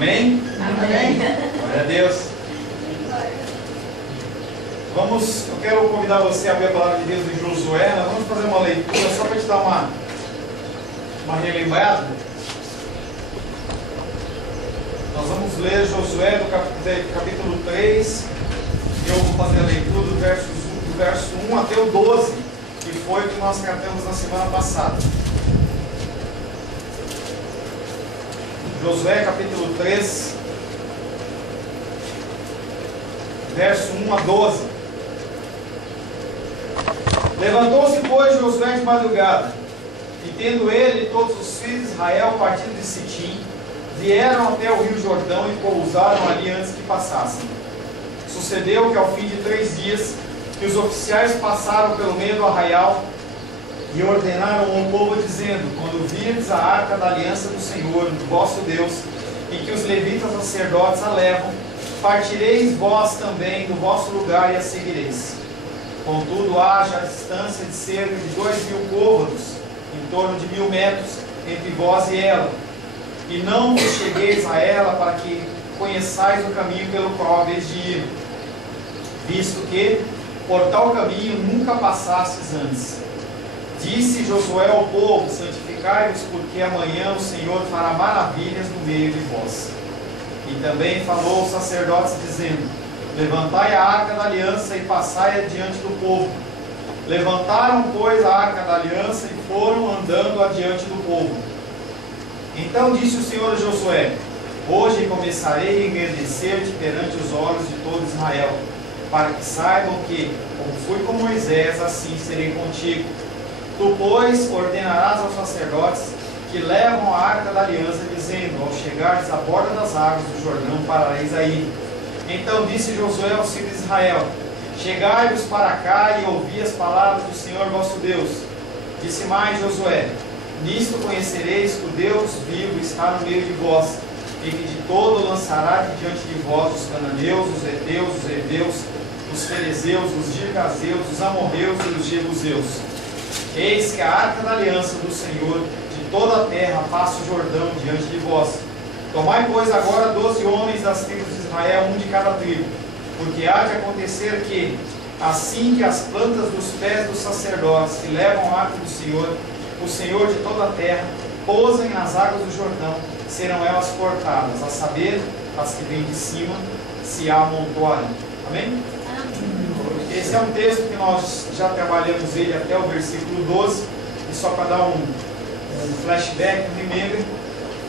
Amém? Amém. Glória a Deus. Eu quero convidar você a abrir a palavra de Deus em Josué. Nós vamos fazer uma leitura só para te dar uma relembrada. Nós vamos ler Josué do capítulo 3. Eu vou fazer a leitura do verso 1 até o 12, que foi o que nós tratamos na semana passada. Josué capítulo 3, verso 1 a 12. Levantou-se, pois, Josué de madrugada, e tendo ele e todos os filhos de Israel partido de Sitim, vieram até o rio Jordão e pousaram ali antes que passassem. Sucedeu que ao fim de 3 dias, que os oficiais passaram pelo meio do arraial e ordenaram ao povo, dizendo: quando virdes a arca da aliança do Senhor, do vosso Deus, e que os levitas sacerdotes a levam, partireis vós também do vosso lugar e a seguireis. Contudo, haja a distância de cerca de 2.000 côvados, em torno de 1.000 metros, entre vós e ela. E não vos chegueis a ela, para que conheçais o caminho pelo qual haveis de ir, visto que por tal caminho nunca passastes antes. Disse Josué ao povo: santificai-vos, porque amanhã o Senhor fará maravilhas no meio de vós. E também falou aos sacerdotes, dizendo: levantai a arca da aliança e passai adiante do povo. Levantaram, pois, a arca da aliança e foram andando adiante do povo. Então disse o Senhor a Josué: hoje começarei a engrandecer-te perante os olhos de todo Israel, para que saibam que, como fui com Moisés, assim serei contigo. Tu, pois, ordenarás aos sacerdotes que levam a arca da aliança, dizendo: ao chegares à borda das águas do Jordão, parareis aí. Então disse Josué aos filhos de Israel: chegai-vos para cá e ouvi as palavras do Senhor vosso Deus. Disse mais Josué: nisto conhecereis que o Deus vivo está no meio de vós, e que de todo lançará de diante de vós os cananeus, os heteus, os heveus, os ferezeus, os girgazeus, os amorreus e os jebuseus. Eis que a arca da aliança do Senhor de toda a terra passa o Jordão diante de vós. Tomai, pois, agora 12 homens das tribos de Israel, um de cada tribo, porque há de acontecer que, assim que as plantas dos pés dos sacerdotes que levam a arca do Senhor, o Senhor de toda a terra, pousem nas águas do Jordão, serão elas cortadas, a saber, as que vêm de cima, se amontoarem. Amém? Esse é um texto que nós já trabalhamos ele até o versículo 12, e só para dar um flashback, um remember,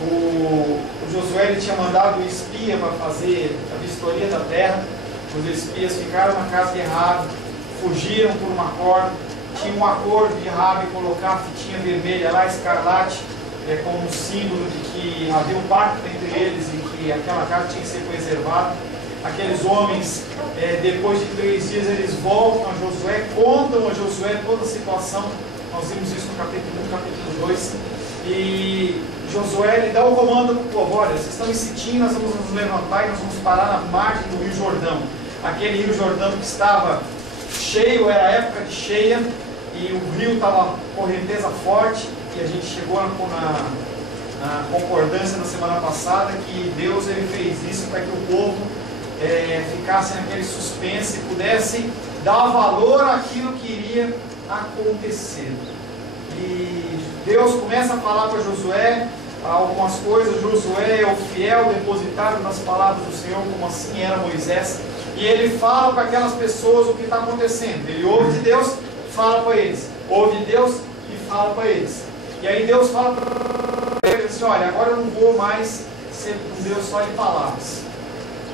o Josué ele tinha mandado o espia para fazer a vistoria da terra. Os espias ficaram na casa de Rabi, fugiram por uma corda, tinha um acordo de Rabi colocar a fitinha vermelha lá, escarlate, como um símbolo de que havia um pacto entre eles e que aquela casa tinha que ser preservada. Aqueles homens, depois de 3 dias, eles voltam a Josué, contam a Josué toda a situação. Nós vimos isso no capítulo 1, capítulo 2. E Josué ele dá o comando para o povo: olha, vocês estão em Sitim, nós vamos nos levantar e nós vamos parar na margem do Rio Jordão. Aquele Rio Jordão que estava cheio, era a época de cheia, e o rio estava correnteza forte, e a gente chegou na concordância na semana passada que Deus ele fez isso para que o povo ficasse naquele suspense e pudesse dar valor àquilo que iria acontecer. E Deus começa a falar para Josué algumas coisas. Josué é o fiel depositário nas palavras do Senhor, como assim era Moisés, e ele fala para aquelas pessoas o que está acontecendo. Ele ouve de Deus, fala para eles, ouve de Deus e fala para eles. E aí Deus fala para eles assim: olha, agora eu não vou mais ser um Deus só de palavras.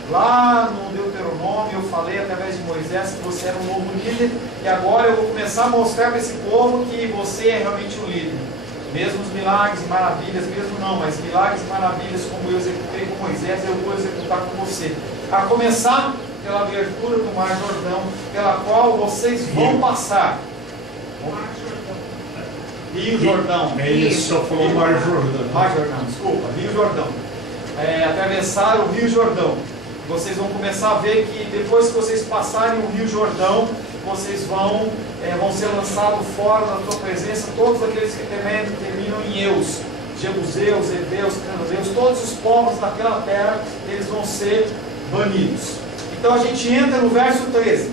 Lá no Deuteronômio eu falei através de Moisés que você era um novo líder, e agora eu vou começar a mostrar para esse povo que você é realmente um líder. Mesmo os milagres e maravilhas, mesmo não, mas milagres e maravilhas como eu executei com Moisés, eu vou executar com você. A começar pela abertura do Mar Jordão, pela qual vocês vão passar. Rio Jordão. Ele só falou Mar Jordão. Mar Jordão, desculpa, Rio Jordão. Atravessar o Rio Jordão. Vocês vão começar a ver que depois que vocês passarem o Rio Jordão, vocês vão ser lançados fora da tua presença, todos aqueles que terminam em Eus. jebuseus, heveus, cananeus, todos os povos daquela terra, eles vão ser banidos. Então a gente entra no verso 13.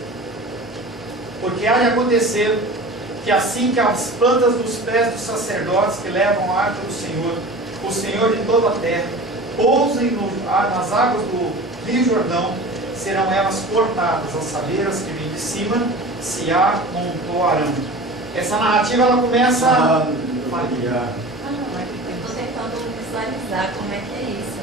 Porque há de acontecer que assim que as plantas dos pés dos sacerdotes que levam a arca do Senhor, o Senhor de toda a terra, pousem nas águas do Rio Jordão, serão elas cortadas, as saveiras que vêm de cima se amontoarão. Essa narrativa ela começa a falhar. Eu estou tentando visualizar como é que é isso,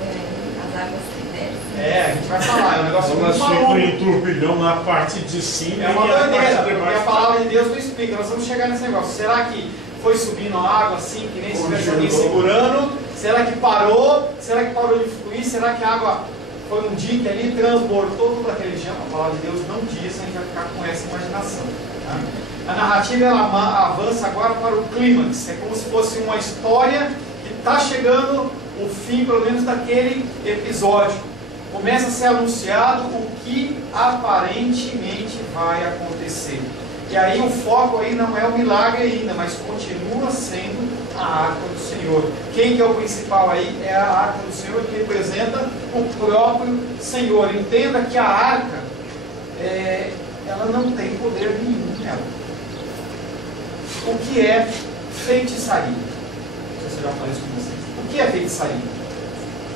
as águas que descem. A gente vai falar, é um negócio muito Elas ficam maluco. em turbilhão na parte de cima É uma e a doideira, parte de porque a baixo. palavra de Deus não explica. Nós vamos chegar nesse negócio. Será que foi subindo a água assim, que nem se tivesse alguém segurando? Será que parou? Será que parou de fluir? Será que a água foi um dique ali e transbordou toda aquela região? A palavra de Deus não diz, a gente vai ficar com essa imaginação. Tá? A narrativa ela avança agora para o clímax. É como se fosse uma história que está chegando o fim, pelo menos, daquele episódio. Começa a ser anunciado o que aparentemente vai acontecer. E aí o foco aí não é o milagre ainda, mas continua sendo a arca do Senhor. Quem que é o principal aí? É a arca do Senhor, que representa o próprio Senhor. Entenda que a arca, ela não tem poder nenhum nela. O que é feitiçaria? Não sei se eu já falei isso com vocês. O que é feitiçaria?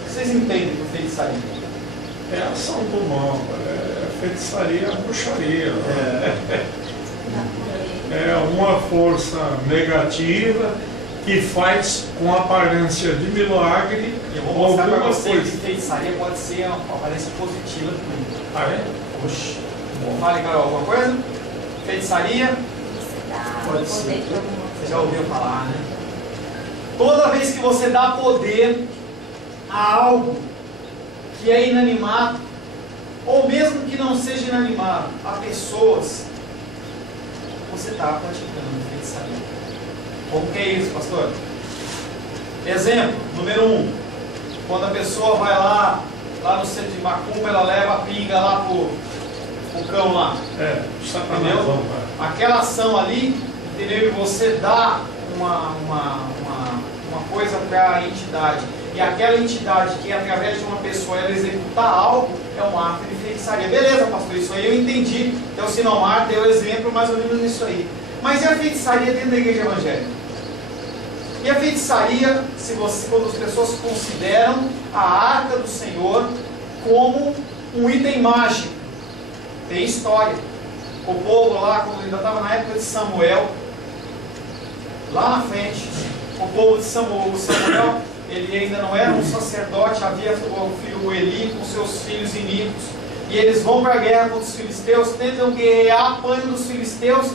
Vocês entendem o que é feitiçaria? É a ação do mal, é feitiçaria, bruxaria. É uma força negativa que faz com aparência de milagre. Eu vou mostrar para alguma vocês coisa. que feitiçaria pode ser uma aparência positiva também. Ah, é? Oxi. Fale, Carol, alguma coisa? Feitiçaria? Você dá Pode poder ser. para alguma Você coisa. já ouviu falar, né? Toda vez que você dá poder a algo que é inanimado, ou mesmo que não seja inanimado, a pessoas, você está praticando feitiçaria. Como que é isso, pastor? Exemplo, número 1. Quando a pessoa vai lá no centro de macumba, ela leva a pinga lá pro cão lá. Satanás. Entendeu? Aquela ação ali, entendeu? E você dá uma coisa para a entidade. E aquela entidade que através de uma pessoa ela executar algo, é um ato de feitiçaria. Beleza, pastor, isso aí eu entendi. Então o Sinomar deu exemplo mais ou menos nisso aí. Mas e a feitiçaria dentro da igreja evangélica? E a feitiçaria, quando as pessoas consideram a arca do Senhor como um item mágico? Tem história. O povo lá, quando ainda estava na época de Samuel, lá na frente, o povo de Samuel, ele ainda não era um sacerdote, havia o filho Eli com seus filhos iníquos, e eles vão para a guerra contra os filisteus, tentam guerrear, apanham dos filisteus.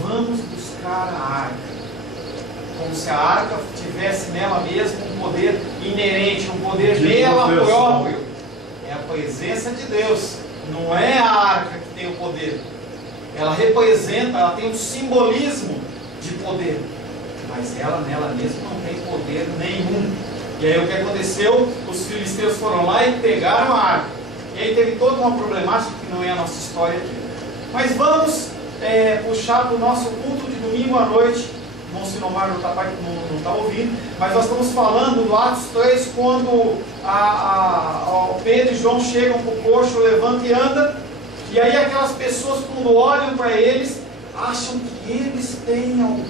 Vamos buscar a arca, como se a arca tivesse nela mesmo um poder inerente, um poder dela próprio. É a presença de Deus, não é a arca que tem o poder. Ela representa, ela tem um simbolismo de poder, mas ela nela mesma não tem poder nenhum. E aí o que aconteceu? Os filisteus foram lá e pegaram a arca. E aí teve toda uma problemática que não é a nossa história aqui. Mas vamos puxar para o nosso culto de domingo à noite. O irmão Sinomar não está ouvindo, mas nós estamos falando do Atos 3, quando o Pedro e João chegam para o coxo, levanta e anda. E aí aquelas pessoas, quando olham para eles, acham que eles têm algum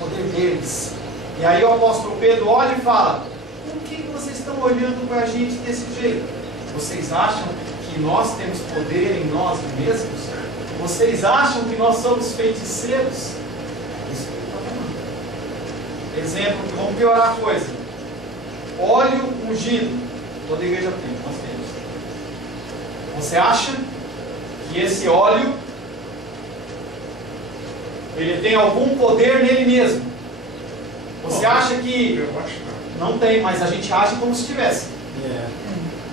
poder deles. E aí o apóstolo Pedro olha e fala: por que vocês estão olhando para a gente desse jeito? Vocês acham que nós temos poder em nós mesmos? Vocês acham que nós somos feiticeiros? Isso que ele está falando. Exemplo, que vamos piorar a coisa. Óleo ungido. Toda igreja tem, nós temos. Você acha que esse óleo ele tem algum poder nele mesmo? Você acha que não tem, mas a gente age como se tivesse.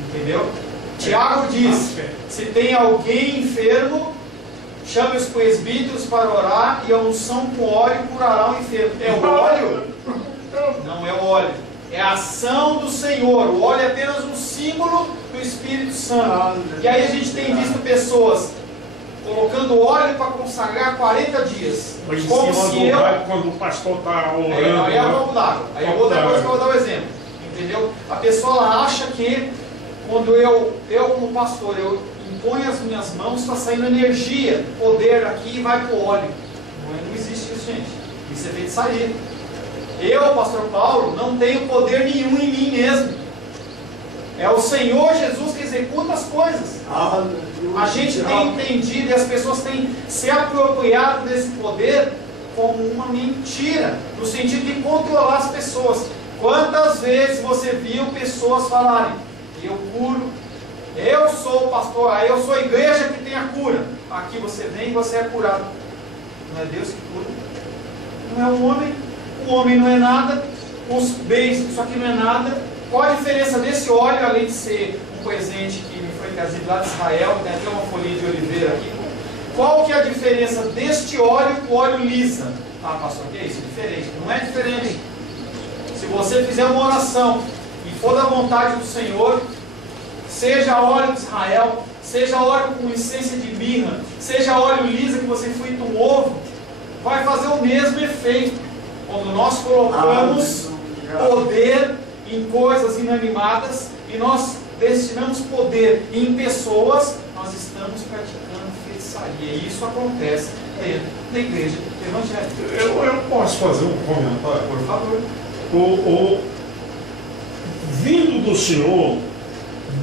Entendeu? Tiago diz: se tem alguém enfermo, chame os presbíteros para orar, e a unção com óleo curará o enfermo. É o óleo? Não é o óleo. É a ação do Senhor. O óleo é apenas um símbolo do Espírito Santo. E aí a gente tem visto pessoas colocando óleo para consagrar 40 dias. Mas em Como cima se do eu... galho, quando o pastor está orando. Aí é um copo d'água. Aí Copo outra coisa que eu d'água. vou dar o exemplo. Entendeu? A pessoa ela acha que quando eu como pastor, eu imponho as minhas mãos, está saindo energia, poder aqui e vai para o óleo. Não existe isso, gente. Isso é feitiçaria. Eu, pastor Paulo, não tenho poder nenhum em mim mesmo. É o Senhor Jesus que executa as coisas. A gente tem entendido e as pessoas têm se apropriado desse poder como uma mentira, no sentido de controlar as pessoas. Quantas vezes você viu pessoas falarem: eu curo, eu sou o pastor, aí eu sou a igreja que tem a cura. Aqui você vem e você é curado. Não é Deus que cura. Não é o homem não é nada, os bens, isso aqui não é nada. Qual a diferença desse óleo, além de ser um presente que me foi trazido lá de Israel, tem até uma folhinha de oliveira aqui. Qual que é a diferença deste óleo com o óleo lisa? Ah, pastor, que é isso? É diferente. Não é diferente. Se você fizer uma oração e for da vontade do Senhor, seja óleo de Israel, seja óleo com essência de mirra, seja óleo lisa que você frita um ovo, vai fazer o mesmo efeito. Quando nós colocamos poder em coisas inanimadas e nós destinamos poder em pessoas, nós estamos praticando feitiçaria. E isso acontece dentro da igreja evangélica. Eu posso fazer um comentário? Por favor. Vindo do Senhor,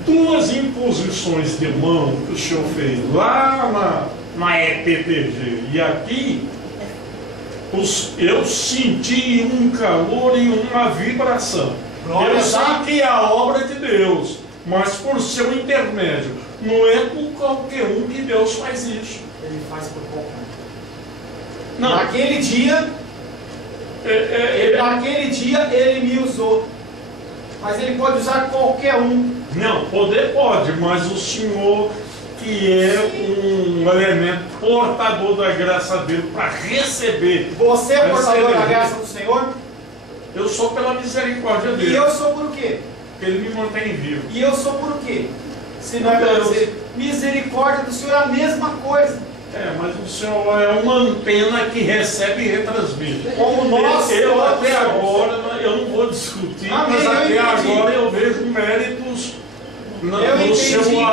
duas imposições de mão que o Senhor fez lá na EPTG e aqui, eu senti um calor e uma vibração. Eu sei que é a obra de Deus, mas por seu intermédio. Não é por qualquer um que Deus faz isso. Ele faz por qualquer um. Não. Naquele dia, ele me usou. Mas ele pode usar qualquer um. Não, poder pode, mas o Senhor, que é um elemento portador da graça dele para receber. Você é portador da graça do Senhor? Eu sou pela misericórdia dele. E eu sou por quê? Porque ele me mantém vivo. E eu sou por quê? Se não é pela misericórdia do Senhor, é a mesma coisa. Mas o Senhor é uma antena que recebe e retransmite. Como nós Eu até agora, eu não vou discutir, mas até agora eu vejo méritos no seu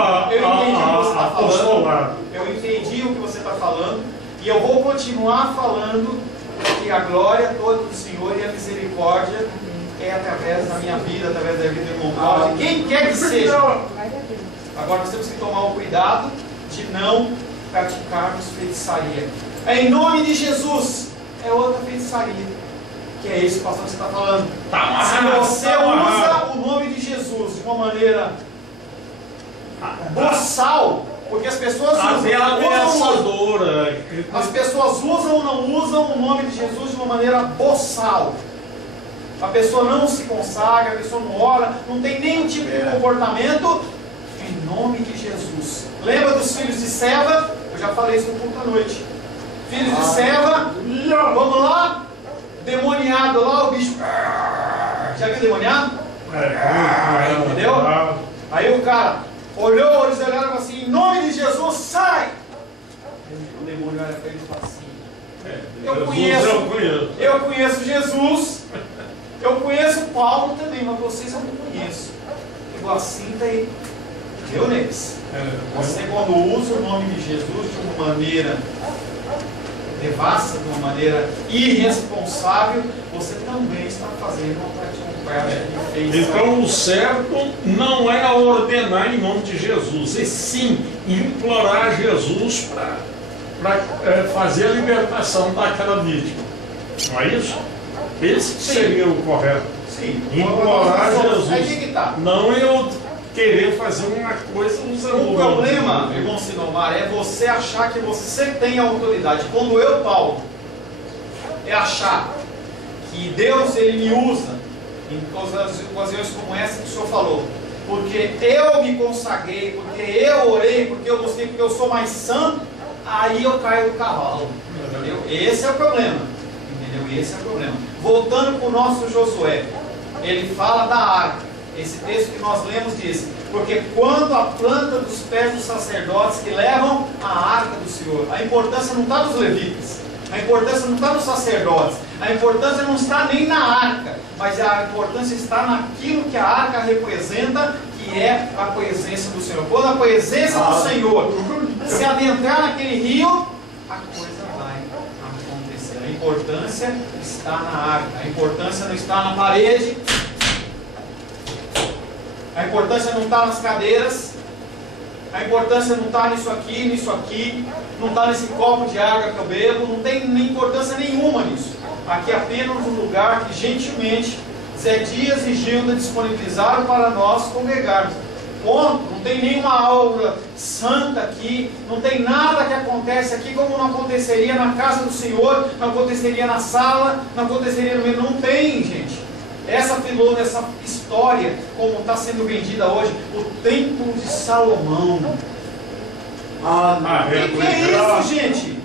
apostolado. Eu entendi o que você está falando e eu vou continuar falando que a glória toda do Senhor e a misericórdia é através da minha vida, através da vida do irmão Paulo, de quem quer que seja. Agora nós temos que tomar o cuidado de não praticarmos feitiçaria. É em nome de Jesus. É outra feitiçaria. Que é isso, pastor, que você está falando. Se você usa o nome de Jesus de uma maneira boçal, porque as pessoas as pessoas usam ou não usam o nome de Jesus de uma maneira boçal. A pessoa não se consagra, a pessoa não ora, não tem nenhum tipo de comportamento em nome de Jesus. Lembra dos filhos de Seva? Eu já falei isso no culto à noite. Filhos de Seva, vamos lá, demoniado lá, o bicho. Já viu demoniado? Entendeu? Aí o cara olhou, eles olharam assim, em nome de Jesus, sai! O demônio olha para ele e fala assim: eu conheço Jesus, eu conheço Paulo também, mas vocês eu não conheço. Igual assim daí, deu neles. Você quando usa o nome de Jesus de uma maneira devassa, de uma maneira irresponsável, você também está fazendo uma prática de feitiçaria. Então o certo não é ordenar em nome de Jesus, e sim implorar a Jesus para fazer a libertação daquela vítima. Não é isso? Esse seria o correto. Sim. Implorar a Jesus. Aí que tá. Não eu querer fazer uma coisa usando o problema, irmão Sinomar, é você achar que você tem autoridade. Quando eu, Paulo, é achar que Deus ele me usa em ocasiões como essa que o Senhor falou, porque eu me consagrei, porque eu orei, porque eu busquei, porque eu sou mais santo, aí eu caio do cavalo. Entendeu? Esse é o problema. Entendeu? Esse é o problema. Voltando para o nosso Josué, ele fala da arca. Esse texto que nós lemos diz: porque quando a planta dos pés dos sacerdotes que levam a arca do Senhor, Senhor. A importância não está nos levitas, a importância não está nos sacerdotes, a importância não está nem na arca, mas a importância está naquilo que a arca representa, que é a presença do Senhor. Quando a presença do Senhor se adentrar naquele rio, a coisa vai acontecer. A importância está na arca, a importância não está na parede, a importância não está nas cadeiras, a importância não está nisso aqui, não está nesse copo de água que eu bebo, não tem nem importância nenhuma nisso. Aqui é apenas um lugar que gentilmente Zé Dias e Gilda disponibilizaram para nós congregarmos. Ponto. Não tem nenhuma aura santa aqui, não tem nada que acontece aqui como não aconteceria na casa do Senhor, não aconteceria na sala, não aconteceria no meio. Não tem, gente. Essa filona, essa história, como está sendo vendida hoje, o Templo de Salomão. O que é isso, gente?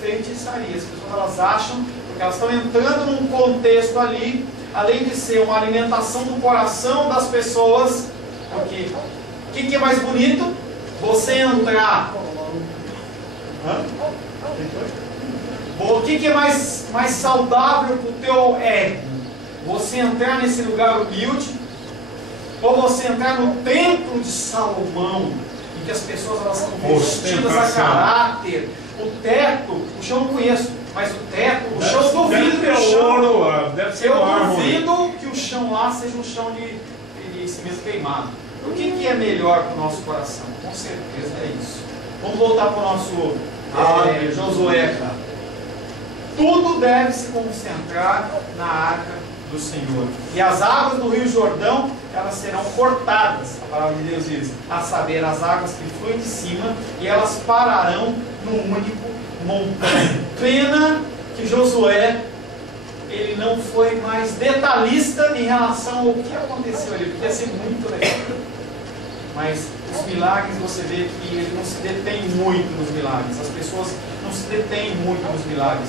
Feitiçaria. As pessoas elas acham, porque elas estão entrando num contexto ali, além de ser uma alimentação do coração das pessoas, porque o que é mais bonito? Você entrar. O que é mais saudável para o teu ego? Você entrar nesse lugar humilde, ou você entrar no Templo de Salomão, em que as pessoas elas estão vestidas a caráter, o teto, o chão não conheço, mas o teto, o chão eu duvido que o chão, eu duvido que o chão lá seja um chão de cimento queimado. O que é melhor para o nosso coração? Com certeza é isso. Vamos voltar para o nosso Josué. Tudo deve se concentrar na arca do Senhor. E as águas do Rio Jordão, elas serão cortadas, a palavra de Deus diz, a saber, as águas que fluem de cima, e elas pararão num único montão. Pena que Josué, ele não foi mais detalhista em relação ao que aconteceu ali, porque ia ser muito legal. Mas os milagres, você vê que ele não se detém muito nos milagres, as pessoas não se detêm muito nos milagres.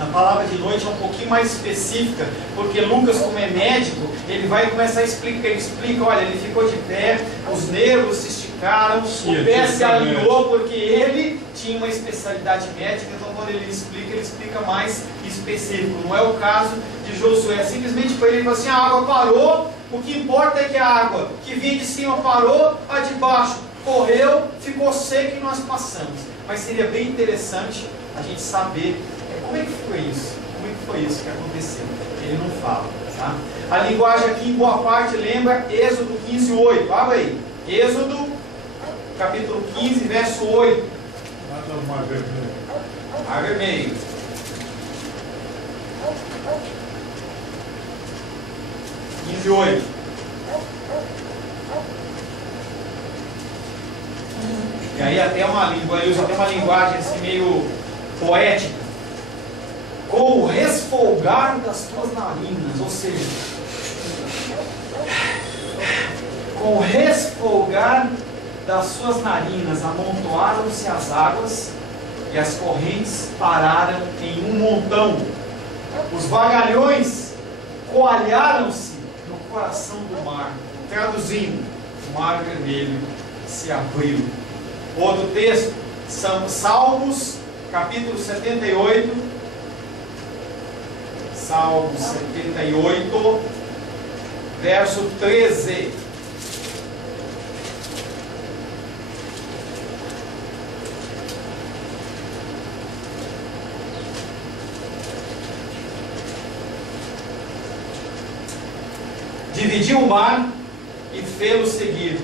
A palavra de noite é um pouquinho mais específica, porque Lucas, como é médico, ele vai começar a explicar, ele explica, olha, ele ficou de pé, os nervos se esticaram, o pé se alinhou, porque ele tinha uma especialidade médica, então quando ele explica mais específico. Não é o caso de Josué, simplesmente para ele, assim, a água parou, o que importa é que a água que vinha de cima parou, a de baixo correu, ficou seca e nós passamos. Mas seria bem interessante a gente saber como é que foi isso? Como é que foi isso que aconteceu? Ele não fala, tá? A linguagem aqui em boa parte lembra Êxodo 15:8. Abre aí. Êxodo, capítulo 15, verso 8. Mar Vermelho. Mar Vermelho. Quinze 8. E aí até ele usa até uma linguagem assim meio poética. Com o resfolgar das tuas narinas, ou seja, com o resfolgar das suas narinas amontoaram-se as águas e as correntes pararam em um montão. Os vagalhões coalharam-se no coração do mar. Traduzindo, o Mar Vermelho se abriu. Outro texto, Salmos, capítulo 78. Salmo 78, verso 13. Dividiu o mar e fê-lo seguir,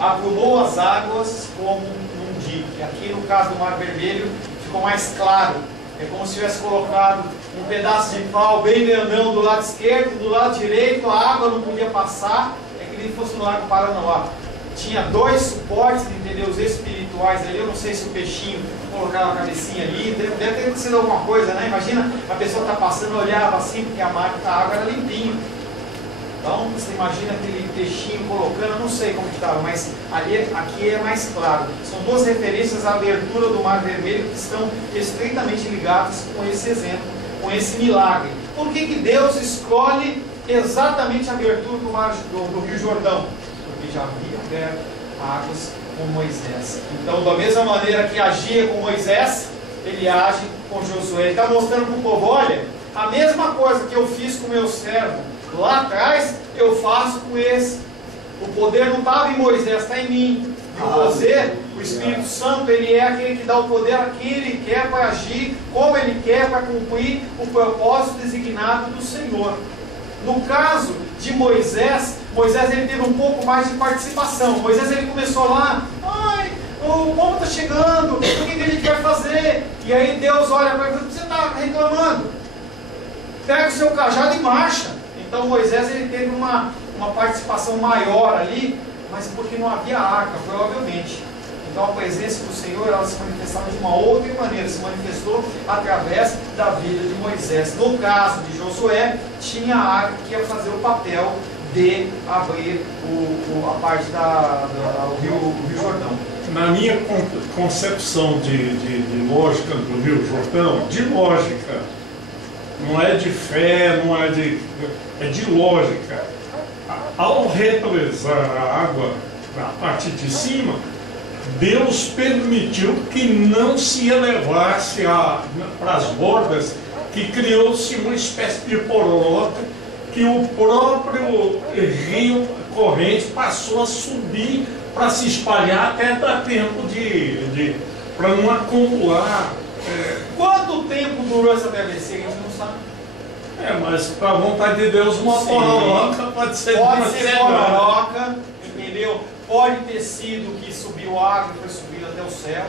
aprumou as águas como num dique. Aqui no caso do Mar Vermelho ficou mais claro. É como se tivesse colocado um pedaço de pau bem grandão do lado esquerdo, do lado direito, a água não podia passar, é que nem fosse no Lago Paranoá. Tinha dois suportes, entendeu? Os espirituais ali, eu não sei se o peixinho colocava a cabecinha ali, deve ter acontecido alguma coisa, né? Imagina, a pessoa está passando, olhava assim, porque a água era limpinha. Então, você imagina aquele peixinho colocando, eu não sei como que estava, mas aqui é mais claro. São duas referências à abertura do Mar Vermelho que estão estreitamente ligadas com esse exemplo, com esse milagre. Por que Deus escolhe exatamente a abertura do Rio Jordão? Porque já havia aberto águas com Moisés. Então, da mesma maneira que agia com Moisés, ele age com Josué. Ele está mostrando para o povo: olha, a mesma coisa que eu fiz com o meu servo lá atrás, eu faço com esse. O poder não estava em Moisés, está em mim. E o poder, o Espírito Santo, ele é aquele que dá o poder a quem ele quer para agir, como ele quer para cumprir o propósito designado do Senhor. No caso de Moisés, ele teve um pouco mais de participação. Moisés, ele começou lá: ai, o povo está chegando, o que a gente vai fazer? E aí Deus olha para ele: você está reclamando? Pega o seu cajado e marcha. Então Moisés, ele teve uma participação maior ali, mas porque não havia arca, provavelmente. Então a presença do Senhor, ela se manifestava de uma outra maneira, se manifestou através da vida de Moisés. No caso de Josué, tinha a arca que ia fazer o papel de abrir a parte do Rio Jordão. Na minha concepção de lógica do Rio Jordão, de lógica, não é de fé, é de lógica. Ao represar a água na parte de cima, Deus permitiu que não se elevasse para as bordas, que criou-se uma espécie de porota, que o próprio rio corrente passou a subir para se espalhar até dar tempo para não acumular. Quanto tempo durou essa travessia? A gente não sabe. Mas para a vontade de Deus, uma pororoca pode ser pororoca, entendeu? Pode ter sido que subiu água e foi subindo até o céu.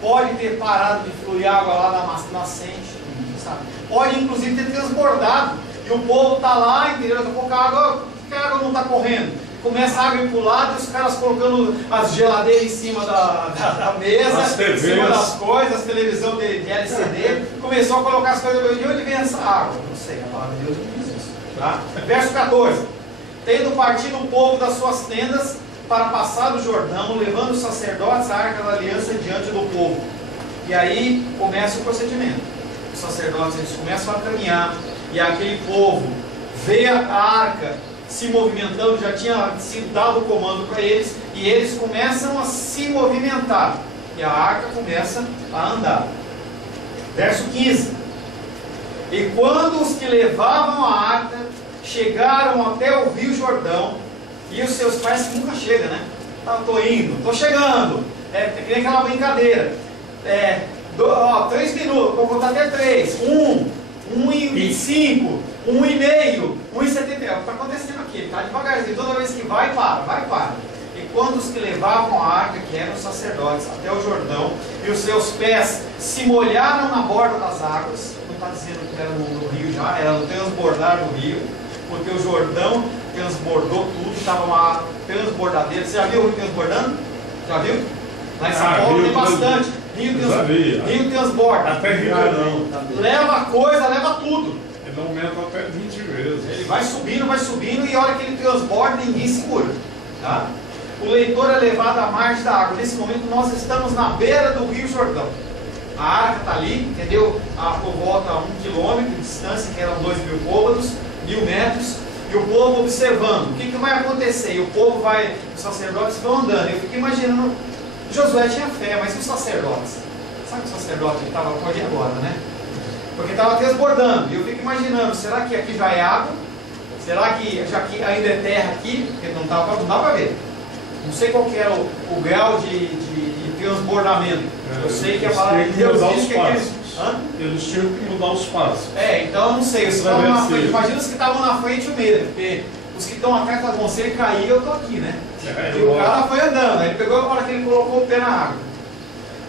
Pode ter parado de fluir água lá na nascente, sabe? Pode inclusive ter transbordado. E o povo está lá, entendeu? Daqui a pouco a água não está correndo. Começa a água ir para o lado e os caras colocando as geladeiras em cima da mesa, em cima das coisas, as televisão de LCD. Começou a colocar as coisas. De onde vem essa água? Não sei, a palavra de Deus não diz isso. Tá? Verso 14. Tendo partido o povo das suas tendas para passar o Jordão, levando os sacerdotes a arca da aliança diante do povo. E aí começa o procedimento. Os sacerdotes, eles começam a caminhar, e aquele povo vê a arca se movimentando, já tinha sido dado o comando para eles, e eles começam a se movimentar, e a arca começa a andar. Verso 15. E quando os que levavam a arca chegaram até o rio Jordão, e os seus pais que nunca chegam, né? Estou indo, estou chegando. Que nem aquela brincadeira. 3 minutos, vou contar até 3. 1,5, 1,5, 1,70. Está acontecendo aqui, está devagarzinho. Toda vez que vai, para. E quando os que levavam a arca, que eram os sacerdotes, até o Jordão, e os seus pés se molharam na borda das águas, não está dizendo que era no rio já, era no transbordar do rio, porque o Jordão transbordou tudo, estava uma transbordadeira. Você já viu o rio transbordando? Já viu? Lá em São Paulo tem bastante. Rio transborda. Até rio não. Leva coisa, leva tudo. Ele aumenta até 20 vezes. Ele vai subindo, e a hora que ele transborda, ninguém segura. Tá? O leitor é levado à margem da água. Nesse momento nós estamos na beira do rio Jordão. A arca está ali, entendeu? Por volta a 1 quilômetro de distância, que eram 2.000 côvados, 1.000 metros. E o povo observando. O que vai acontecer? E o povo vai, os sacerdotes vão andando. Eu fico imaginando, Josué tinha fé, mas os sacerdotes? Sabe que o sacerdote estava com ele agora, né? Porque estava transbordando. E eu fico imaginando, será que aqui já é água? Será que já que ainda é terra aqui? Porque não dá para ver. Não sei qual que era o grau de transbordamento. Eu sei que a palavra de Deus diz que eles tinham que mudar os passos. Então eu não sei. Os que estavam na frente, imagina os que estavam na frente o medo, porque os que estão atrás falam, se ele cair, eu estou aqui, né? E o cara foi andando, ele pegou a hora que ele colocou o pé na água.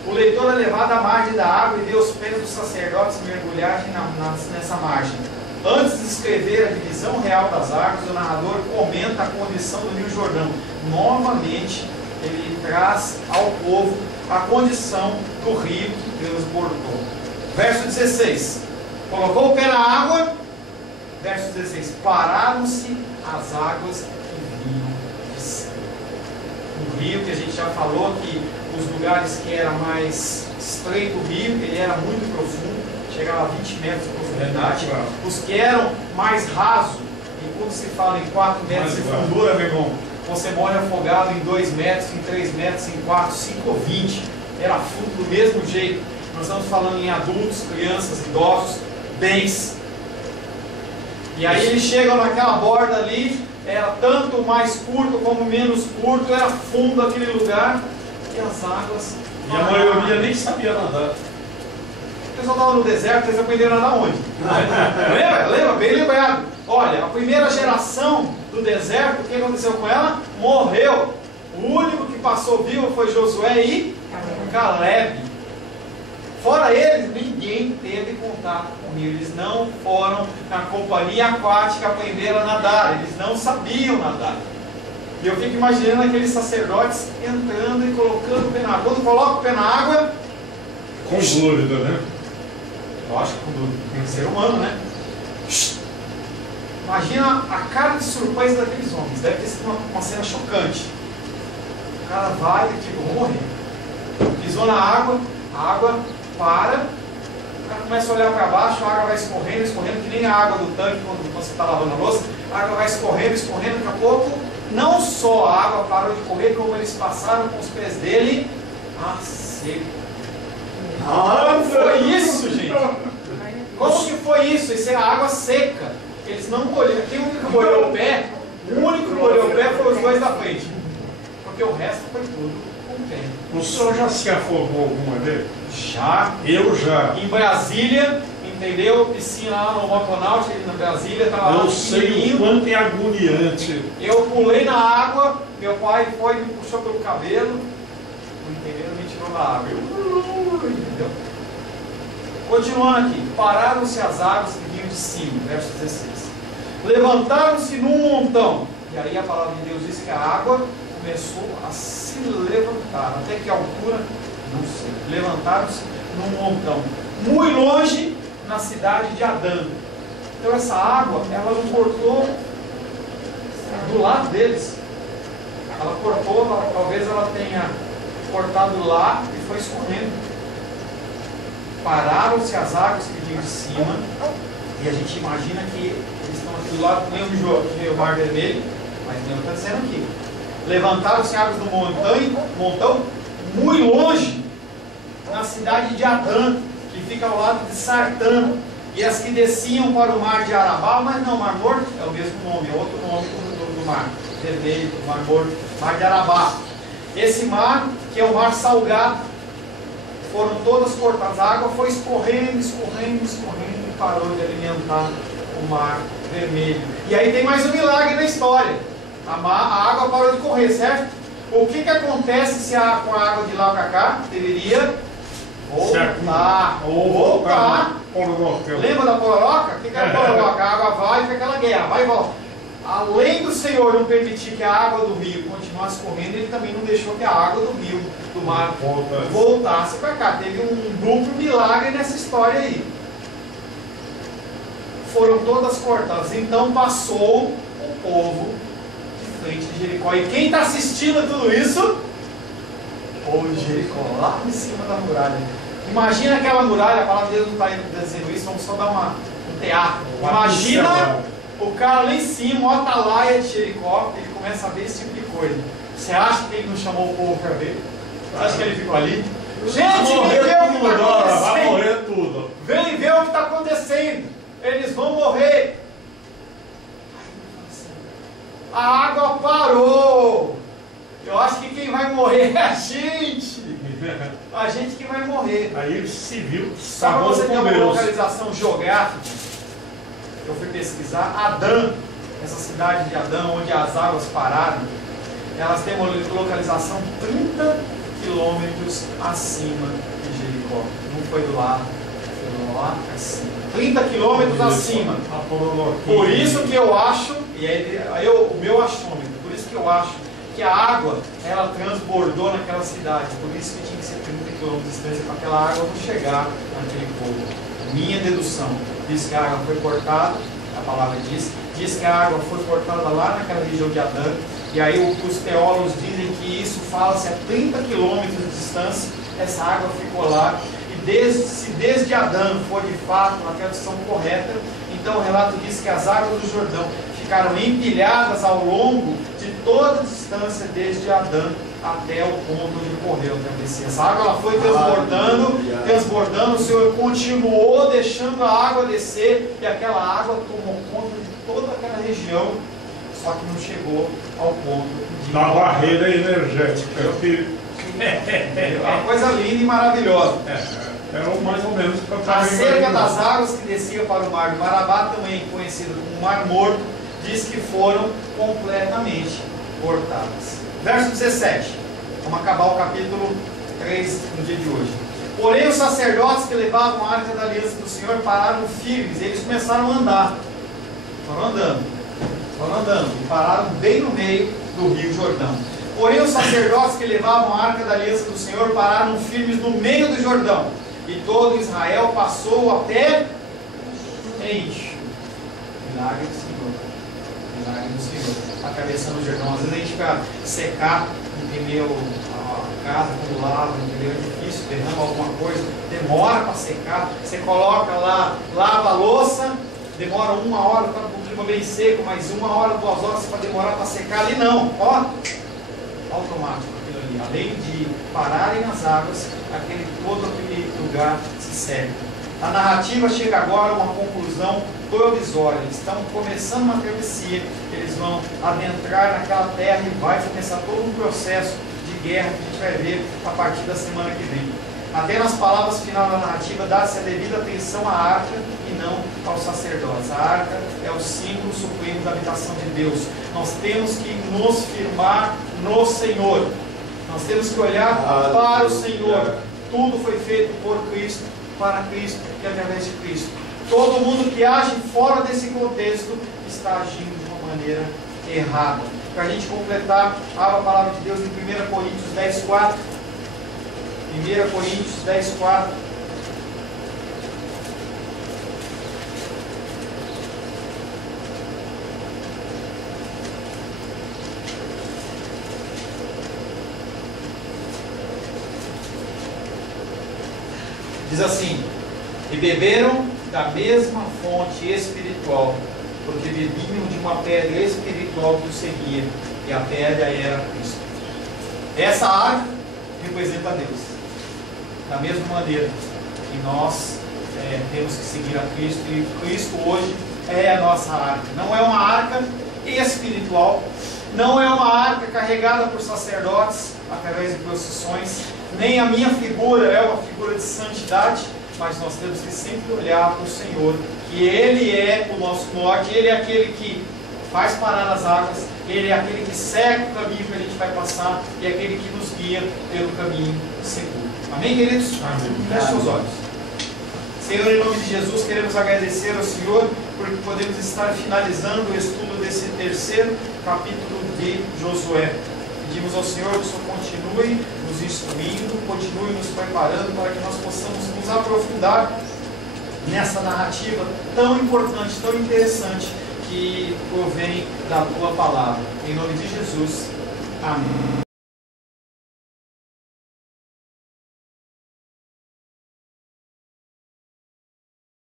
O leitor é levado à margem da água e vê os pés dos sacerdotes mergulharem nessa margem. Antes de escrever a divisão real das águas, o narrador comenta a condição do Rio Jordão. Novamente, ele traz ao povo a condição do rio que transbordou. Verso 16. Colocou o pé na água. Verso 16. Pararam-se as águas que vinham de cima. O rio que a gente já falou que os lugares que era mais estreito o rio, ele era muito profundo, chegava a 20 metros de profundidade. Os que eram mais rasos, e quando se fala em 4 metros de fundura, meu irmão, você morre afogado em 2 metros, em 3 metros, em 4, 5 ou 20. Era fundo do mesmo jeito. Nós estamos falando em adultos, crianças, idosos, bens. E aí eles chegam naquela borda ali, era tanto mais curto como menos curto, era fundo aquele lugar, e as águas... E a maioria nem sabia nadar. O pessoal estava no deserto, eles aprenderam a nadar onde? Lembra? Bem lembrado. Olha, a primeira geração do deserto, o que aconteceu com ela? Morreu. O único que passou vivo foi Josué e Caleb. Fora eles, ninguém teve contato com o rio. Eles não foram na companhia aquática aprender a nadar. Eles não sabiam nadar. E eu fico imaginando aqueles sacerdotes entrando e colocando o pé na água. Quando coloca o pé na água... Com dúvida, né? Lógico, com dúvida. Tem que ser humano, né? Imagina a cara de surpresa daqueles homens. Deve ter sido uma cena chocante. O cara vai e tipo, vou morrer. Pisou na água, a água para, o cara começa a olhar para baixo, a água vai escorrendo, escorrendo, que nem a água do tanque quando você está lavando a louça. A água vai escorrendo, escorrendo, daqui a pouco, não só a água parou de correr, como eles passaram com os pés dele a seco. Como foi isso, gente? Como que foi isso? Isso é a água seca. Eles não molharam. Quem único molhou o pé? O único que molhou o pé foi os dois da frente. Porque o resto foi tudo com o tempo. O senhor já se afogou alguma vez? Já. Eu já. Em Brasília, entendeu? Piscina lá no Moconaut, na Brasília, estava lá Eu sei o quanto é agoniante. Eu pulei na água, meu pai foi e me puxou pelo cabelo. Não entendeu? Me tirou da água. Entendeu? Continuando aqui. Pararam-se as águas que vinham de cima, verso 16. Levantaram-se num montão. E aí a palavra de Deus diz que a água começou a se levantar. Até que altura? Não sei. Levantaram-se num montão. Muito longe, na cidade de Adã. Então essa água, ela não cortou do lado deles. Ela cortou, talvez ela tenha cortado lá e foi escorrendo. Pararam-se as águas que vinham de cima. E a gente imagina que eles estão aqui do lado, nem o Mar Vermelho, mas nem está dizendo aqui. Levantaram-se águas do montão, muito longe, na cidade de Adã, que fica ao lado de Sartã, e as que desciam para o mar de Arabá, mas não, Mar Morto é o mesmo nome, é outro nome do mar, Vermelho, Mar Morto, Mar de Arabá. Esse mar, que é o mar salgado, foram todas cortadas, a água foi escorrendo, escorrendo, escorrendo, e parou de alimentar o Mar Vermelho. E aí tem mais um milagre na história. A água parou de correr, certo? O que acontece se com a água de lá para cá? Deveria voltar. Voltar. Lembra da pororoca? O que é a pororoca? A água vai e fica aquela guerra, vai e volta. Além do Senhor não permitir que a água do rio continuasse correndo, Ele também não deixou que a água do rio, do mar, voltasse para cá. Teve um duplo milagre nessa história aí. Foram todas cortadas. Então passou o povo de frente de Jericó. E quem está assistindo tudo isso? O povo de Jericó, lá em cima da muralha. Imagina aquela muralha, a palavra de Deus não está dizendo isso, vamos só dar um teatro. Imagina o cara lá em cima, o atalaia de Jericó, ele começa a ver esse tipo de coisa. Você acha que ele não chamou o povo para ver? Você acha que ele ficou ali? Gente, vem ver o que está acontecendo. Vai morrer tudo. Vem ver o que está acontecendo. Eles vão morrer. A água parou. Eu acho que quem vai morrer é a gente. A gente que vai morrer. Aí ele se viu. Só para você ter uma localização geográfica, eu fui pesquisar. Adã, essa cidade de Adã, onde as águas pararam, elas têm uma localização 30 quilômetros acima de Jericó. Não foi do lado, foi lá acima. 30 quilômetros acima. Por isso que eu acho, e aí o meu achômetro, por isso que eu acho que a água, ela transbordou naquela cidade. Por isso que tinha que ser 30 quilômetros de distância para aquela água não chegar naquele povo. Minha dedução. Diz que a água foi cortada, a palavra diz que a água foi cortada lá naquela região de Adã. E aí os teólogos dizem que isso fala-se a 30 quilômetros de distância, essa água ficou lá. E se desde Adã for de fato a tradução correta, então o relato diz que as águas do Jordão ficaram empilhadas ao longo de toda a distância desde Adã até o ponto onde correu até descer. Essa água ela foi transbordando, o Senhor continuou deixando a água descer, e aquela água tomou conta de toda aquela região, só que não chegou ao ponto de na barreira energética. uma coisa linda e maravilhosa. Era mais ou menos para estar Acerca das águas que desciam para o mar de Marabá, também conhecido como Mar Morto, diz que foram completamente cortadas. Verso 17. Vamos acabar o capítulo 3 no dia de hoje. Porém, os sacerdotes que levavam a arca da aliança do Senhor pararam firmes. Eles começaram a andar. Foram andando. E pararam bem no meio do rio Jordão. Porém, os sacerdotes que levavam a arca da aliança do Senhor pararam firmes no meio do Jordão. E todo Israel passou até Enche. Milagre do Senhor. Milagre do Senhor. Atravessando o Jordão. Às vezes a gente fica secar um pneu, a casa quando lava, entendeu? É difícil, derrama alguma coisa, demora para secar. Você coloca lá, lava a louça, demora 1 hora, está com o clima bem seco, mas 1 hora, 2 horas para demorar para secar. Ali não, ó, automático aquilo ali. Além de pararem as águas, todo aquele lugar se seca. A narrativa chega agora a uma conclusão provisória. Eles estão começando uma travessia, eles vão adentrar naquela terra e vai começar todo um processo de guerra que a gente vai ver a partir da semana que vem. Até nas palavras finais da narrativa, dá-se a devida atenção à arca e não aos sacerdotes. A arca é o símbolo supremo da habitação de Deus. Nós temos que nos firmar no Senhor. Nós temos que olhar para o Senhor. Tudo foi feito por Cristo, para Cristo e através de Cristo. Todo mundo que age fora desse contexto está agindo de uma maneira errada. Para a gente completar, abra a palavra de Deus em 1 Coríntios 10:4. 1 Coríntios 10:4. Diz assim: e beberam da mesma fonte espiritual, porque bebiam de uma pedra espiritual que os seguia, e a pedra era Cristo. Essa arca representa Deus. Da mesma maneira que nós temos que seguir a Cristo, e Cristo hoje é a nossa arca. Não é uma arca espiritual, não é uma arca carregada por sacerdotes através de procissões, nem a minha figura é uma figura de santidade, mas nós temos que sempre olhar para o Senhor, que Ele é o nosso norte, Ele é aquele que faz parar as águas, Ele é aquele que seca o caminho que a gente vai passar, e é aquele que nos guia pelo caminho seguro. Amém, queridos? Amém. Feche seus olhos. Senhor, em nome de Jesus, queremos agradecer ao Senhor porque podemos estar finalizando o estudo desse terceiro capítulo de Josué. Pedimos ao Senhor que o Senhor continue nos instruindo, continue nos preparando para que nós possamos nos aprofundar nessa narrativa tão importante, tão interessante que provém da Tua Palavra. Em nome de Jesus. Amém.